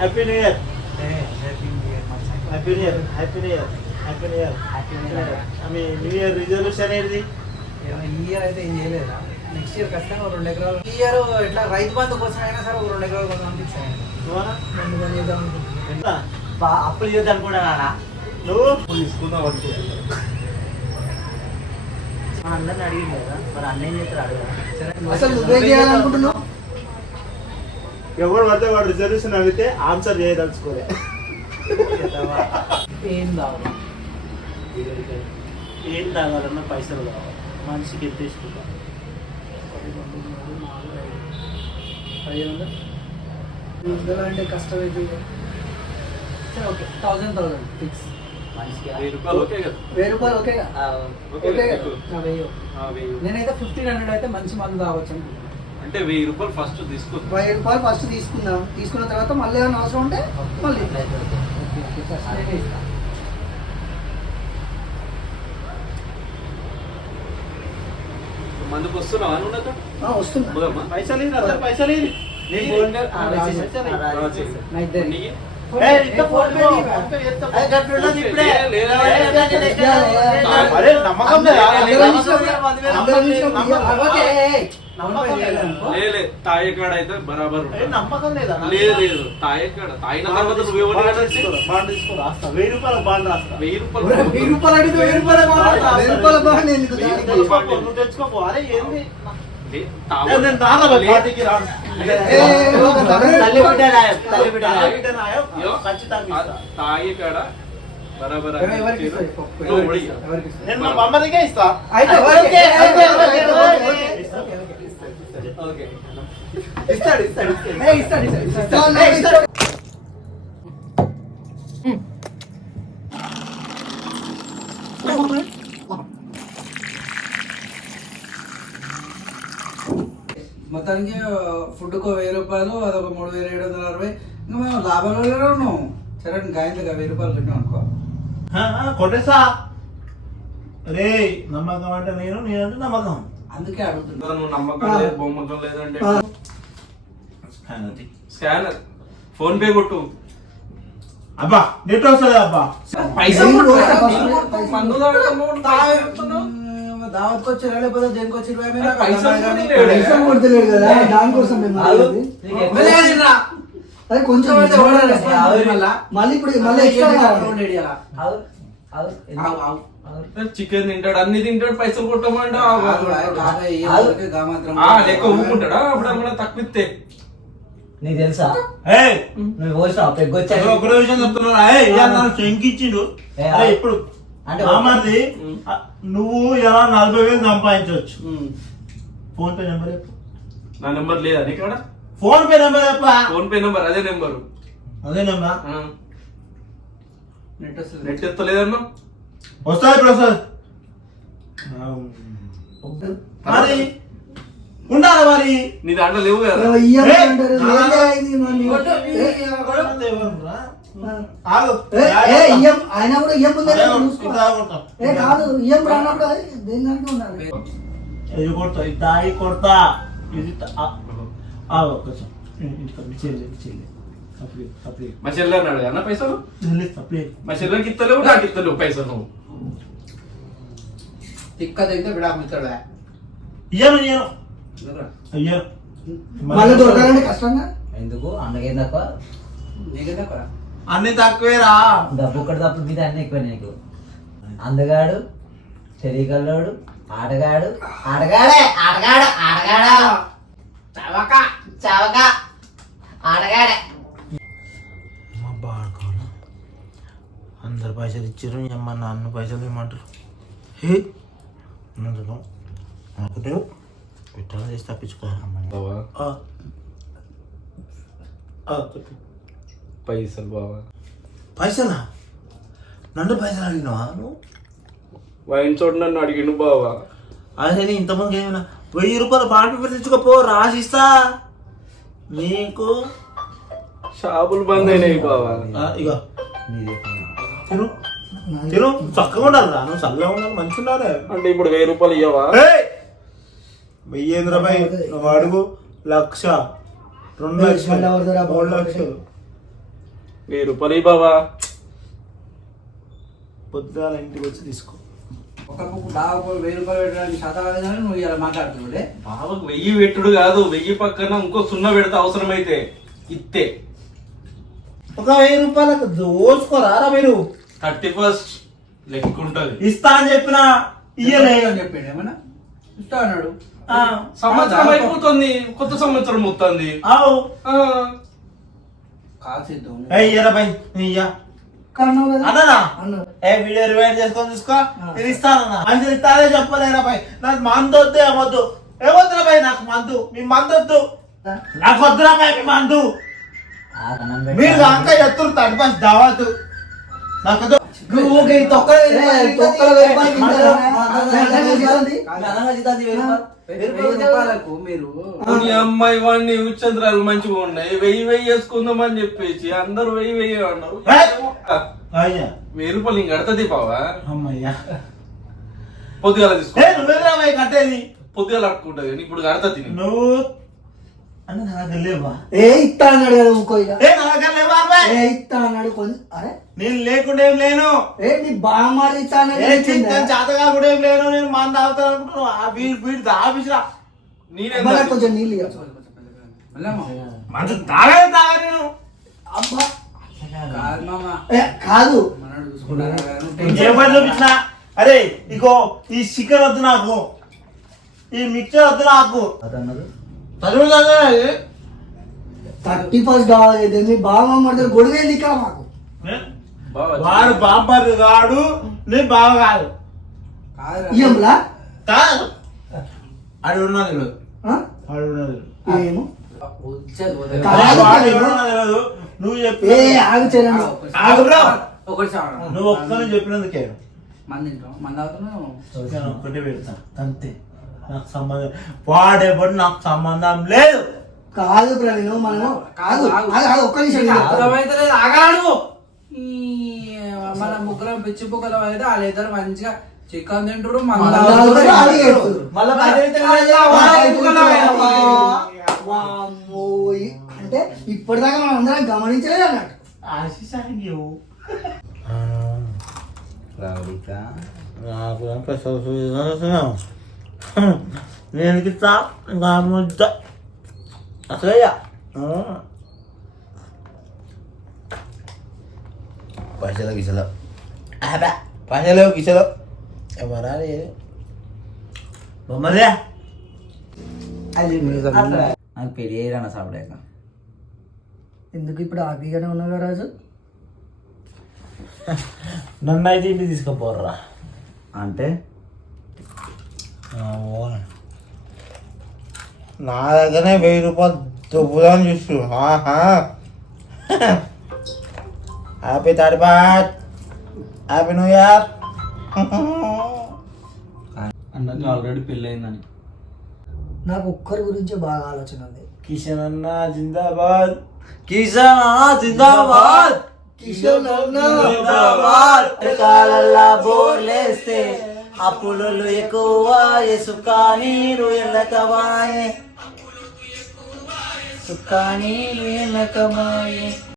Happy new year happy new year happy new year happy new year happy new year happy new year ఆమె new year resolution ఏంటిది ఈ year అయితే ఏం చేయలేదా? Next year ఖచ్చితంగా ఒక రెండు ఎకరాలు ఈ ఇయర్ ఇట్లా రైతు బంధు కోసం అయినా సరే ఒక రెండు ఎకరాలు కొందాం అనుకుంటున్నాను. ఎంత అప్పులు చేద్దాం అనుకుంటున్నా నువ్వు? తీసుకుందాం మా అందరిని అడిగింది కదా మరి అన్నేం చేస్తారు అడగదా సరే, అసలు నువ్వేం చేయాలనుకుంటున్నావు? ఎవరు పడితే వాడు రిజల్యూషన్ అడిగితే ఆన్సర్ చేయదలుచుకోలే. ఏం కావాలి ఏం తాగాలన్నా పైసలు కావాలి. మనిషికి ఎంత ఇస్తుందా అంటే కష్టమైతే సరే ఓకే. Thousand thousand fix. నేనైతే ఫిఫ్టీన్ హండ్రెడ్ అయితే మంచి మందు తాగొచ్చు అనుకుంటున్నాను అంటే వెయ్యి రూపాయలు ఫస్ట్ తీసుకో వెయ్యి రూపాయలు ఫస్ట్ తీసుకుందాం తీసుకున్న తర్వాత మళ్ళీ ఏమైనా అవసరం ఉంటే మళ్ళీ మందుకు వస్తున్నావా నాతో ఆ, వస్తున్నా? పైసలు పైసలు అరే నమ్మకం లేదా? లేదా? లేదా? నమ్మకం ఓకే లేదా? ఏయ్, నమ్మకం లేదనుకో. లే, లే తాగే కాడ అయితే బరాబర్ ఏ, ఉంటుంది. నమ్మకం లేదా లేదు లేదు తాగే కాడ తాగిన తర్వాత నువ్వు ఎవరిని బాండ్ బాండ్ తీసుకో, రాస్తా. వెయ్యి రూపాయల బాండ్ రాస్తా. వెయ్యి రూపాయలు వెయ్యి రూపాయలు అడిగితే వెయ్యి రూపాయలు బాగుంటుంది. వెయ్యి రూపాయల బాగుంది ఎందుకు తెచ్చుకోపో. అరే ఏంది తాగు. కాడ? నేను మా ఓకే. ఓకే. ఇస్తా. ఇస్తాడు. ఇస్తాడు ఇస్తాడు ఇస్తాడు ఏ, ఇస్తాడు ఇస్తాడు ఇస్తాడు ఇస్తాడు, ఏ, ఇస్తాడు మొత్తానికి ఫుడ్కు వెయ్యి రూపాయలు అదొక మూడు వేల ఏడు వందల అరవై. ఇంకా మేము లాభంలో ఉన్నాం సరే గాయంత్రిగా వెయ్యి రూపాయలు పెట్టాం అనుకో. కొట్టేసా? రే నమ్మకం అంటే నేను నేనంటే నమ్మకం. అందుకే అడుగుతున్నా. నువ్వు నమ్మకం లేదు బొమ్మకం లేదంటే. అది. స్కానర్. ఫోన్ పే కొట్టు. అబ్బా నెట్ వస్తుంది అబ్బా. పైసలు దావత్కి వచ్చారా లేకపోతే దేనికి వచ్చి ఇరవై మీద పైసలు కొడతలేడు కదా దానికోసం మేము ఏంట్రా? అదే కొంచెం. మళ్ళా. ఇప్పుడు మళ్ళీ ఎక్స్ట్రా కావాలి. చికెన్ తింటాడు అన్ని తింటాడు పైసలు కొట్టమంటే లెక్క ఊపుకుంటాడా అప్పుడు అప్పుడు తక్కువ ఇస్తే నీకు తెలుసా ఏయ్ నువ్వు పోసినావు పెగ్గొచ్చా ఒక- విషయం చెప్తున్నా ఏయ్ ఇవాళ నన్ను శంకిచ్చిండు ఏ, అరే ఆ- ఇప్పుడు అంటే మామది ఆ, నువ్వు ఎలా నలభై వేలు సంపాదించవచ్చు. ఫోన్ పే నెంబర్ చెప్పు. నా నెంబర్ లేదా? నీకాడ ఫోన్ పే నెంబర్ చెప్పా. ఫోన్ పే నెంబర్ అదే నెంబర్. అదే నెంబర్? నెట్ వస్తుంది. నెట్ ఎత్తలేదన్నా వస్తుంది ఇప్పుడు వస్తుంది మరి ఉండాలి మరి? నీ దాంట్లో లేవు కదా. ఆగు. ఏ, ఏ, ఇయ్యం ఆయన కూడా ఇయ్యం ముందే అదే చూసుకో. ఇట్లా కొడతా. ఏ కాదు ఇయ్యం రానప్పుడు అది దేని దానికి ఉండాలి? ఇది కొడతా ఇది తాగి కొడతా. ఇది తా- ఆ, ఆ, ఒక్కసారి ఇంటికి చెల్లి చెల్లి అప్పుడు అప్పుడు మా చెల్లె అన్నాడు అన్న పైసలు? చెల్లి అప్పుడు మా చెల్లెకి ఇస్తలేవు నాకు ఇస్తలేవు పైసలు. నువ్వు తిక్క తెగితే విడాకులు ఇస్తాడా? ఇయ్యను ఇయ్యను. ఎవరా? అయ్యను మళ్ళీ దొరకాలంటే కష్టంగా? ఎందుకు? అన్నకేం తక్కువ నీకేదా కొరా? అన్ని తక్కువేరా. డబ్బు ఒకటి తప్పు మీద అన్ని ఎక్కువ నీకు. అందగాడు తెలియగల్లోడు ఆటగాడు ఆటగాడే ఆటగాడు ఆటగాడా. చవక చవక బాడుకోవాలి అందరు పైసలు ఇచ్చారు అమ్మ నాన్న పైసలు ఇమ్మంటారు. హే నందుకు అనుకుంటే పెట్టాలి చేసి తప్పించుకోవాలి బావా. ఆ. ఆ, చెప్పు. పైసలు బావా. పైసలా? నన్ను పైసలు అడిగినావా నువ్వు? వైన్ చోటు నన్ను అడిగిండు బావా. అదే నేను ఇంతమంది ఏమైనా వెయ్యి రూపాయలు బాండ్ పేపర్ తెచ్చుకోపో రాసిస్తా. నీకు? షాపులు బంద్ అయినాయి బావా. ఆ, ఇగో. నీదే తిను. తిను. చక్కగా ఉండాలి రా. నువ్వు చల్లగా ఉండాలి మంచి ఉండాలి. అంటే ఇప్పుడు వెయ్యి రూపాయలు ఇయ్యవా? ఏయ్! వెయ్యి ఏంది రా భయ్? నువ్వు అడుగు. లక్ష. రెండు లక్షలు? మూడు లక్షలు. వెయ్యి రూపాయలు బావా? పొద్దుగాల ఇంటికి వచ్చి తీసుకో. ఒక బాగా వెయ్యి రూపాయలు పెట్టడానికి శాతం నువ్వు ఇలా మాట్లాడుతున్నావులే బావకు వెయ్యి పెట్టుడు కాదు వెయ్యి పక్కన ఇంకో సున్నా పెడితే అవసరమైతే. ఇత్తే. ఒక వెయ్యి రూపాయలకు దోసుకోరారా మీరు. థర్టీ ఫస్ట్ లెక్కుంటది. ఇస్తా అని చెప్పిన ఇయ్యలే. అని చెప్పాడు ఏమన్నా? ఇస్తా అన్నాడు. ఆ, సంవత్సరం అయిపోతుంది కొత్త సంవత్సరం వస్తుంది. ఆవు. ఇయ్యా. కన్నావు కదా? అన్ననా? ఏ వీడియో రివైండ్ చేసుకొని తీసుకో నేను ఇస్తానన్నా మంచిది ఇస్తానే చెప్పలేరా బై నాకు మందు వద్దు ఏమొద్దు ఏమొద్దురా నాకు మందు? మీ మందు వద్దు. నాకు వద్దురా బై మీ మందు. ఆ కన్నం మీరు అంక ఎత్తురు తండ్రి దావతు నాకు. నువ్వు తొక్కల తొక్కల రూపాయలకు మీరు అమ్మాయి వాడిని ఉచ్చంద్రాలు మంచిగా ఉన్నాయి. వెయ్యి వెయ్యి వేసుకుందామని చెప్పేసి అందరూ వెయ్యి వెయ్యి అన్నారు. అయ్యా వెయ్యి రూపాయలు ఇంక కడతది బావా? అమ్మయ్యా. పొద్దుగాల తీసుకో. ఏ నువ్వేరా కట్టేది? పొద్దుగాల అట్టుకుంటది ఇప్పుడు కడతది. నువ్వు అన్న నా దగ్గర లేవా? ఏ ఇస్తా అన్నాడు కదా ఇంకో. ఇక ఏ నా దగ్గర లేవా అబ్బాయి? ఏ ఇస్తా అన్నాడు కొంచెం. అరే. నేను లేకుండా ఏం లేను. ఏ నీ బామ్మారి ఇస్తా అన్నాడు ఏ ఇచ్చిందా? చిన్న చేతగా కూడా ఏం లేను. నేను మంద తాగుతాను అనుకుంటున్నాను. ఆ వీడి వీడి నేనేం మళ్ళా కొంచెం నీళ్ళు ఇవ్వచ్చు మందు తాగలే తాగా నేను. అబ్బా. కాదు చూపించిన. అరే ఇగో ఈ చికెన్ వద్దు నాకు. ఈ మిక్చర్ వద్దు నాకు. అదన్నది. థర్టీ ఫస్ట్ డాలర్ అయితే మీ బామ్మ గొడవ ఏంది ఇక్కడ మాకు? బావా, వాడు బాంబర్ కాడు నేను బావ కాదు. కాదురా. ఇయ్యంలా కాదు. అది ఉన్నది? వాడు ఉన్నది ఏమో నువ్వు చెప్పి ఒకటి. ఒకటి. నువ్వు ఒక్కనే చెప్పినందుకే. మంది తింటాం. మంది ఒక్కటే పెడతా. అంతే. నాకు సంబంధం వాడెవడు నాకు సంబంధం లేదు. కాదు ప్రవీణ్ మనము కాదు ఒక్క నిమిషం. అర్థమైతలేదు మన ముగ్గురం పిచ్చి బుక్కలం అయితే వాళ్ళిద్దరు మంచిగా చికెన్ తింటారు అంటే ఇప్పటిదాకా మనం అందరం గమనించలేదు అన్నట్టు. నాకు ఎంత సౌకర్యం నేను ఇస్తా ఇంకా ముద్ద. అసలయ్యా. పైసలు గిసలు. అబ్బా పైసలు గిసలు. ఎవరా బొమ్మదే నాకు చేయరన్న సాపడాక ఎందుకు ఇప్పుడు హ్యాపీగానే ఉన్నావు కదా రాజు? నన్ను అయితే ఇంటికి తీసుకుపోర్రా. అంటే? నా దగ్గరనే వెయ్యి రూపాయలు దుబ్బుదాని చూసు హ్యాపీ థర్టీ బాత్ హ్యాపీ న్యూ ఇయర్. అన్నకి ఆల్రెడీ పెళ్ళి అయిందని నాకు ఒక్కరి గురించి బాగా ఆలోచన ఉంది. కిషన్ అన్న జిందాబాద్. కిషన్ జిందాబాద్. కిషోర్ అన్న జిందాబాద్. కాలల్లా బోర్లేస్తే అప్పులు ఎక్కువ సుఖానీరు ఎల్లకవాయే సుఖా నీరు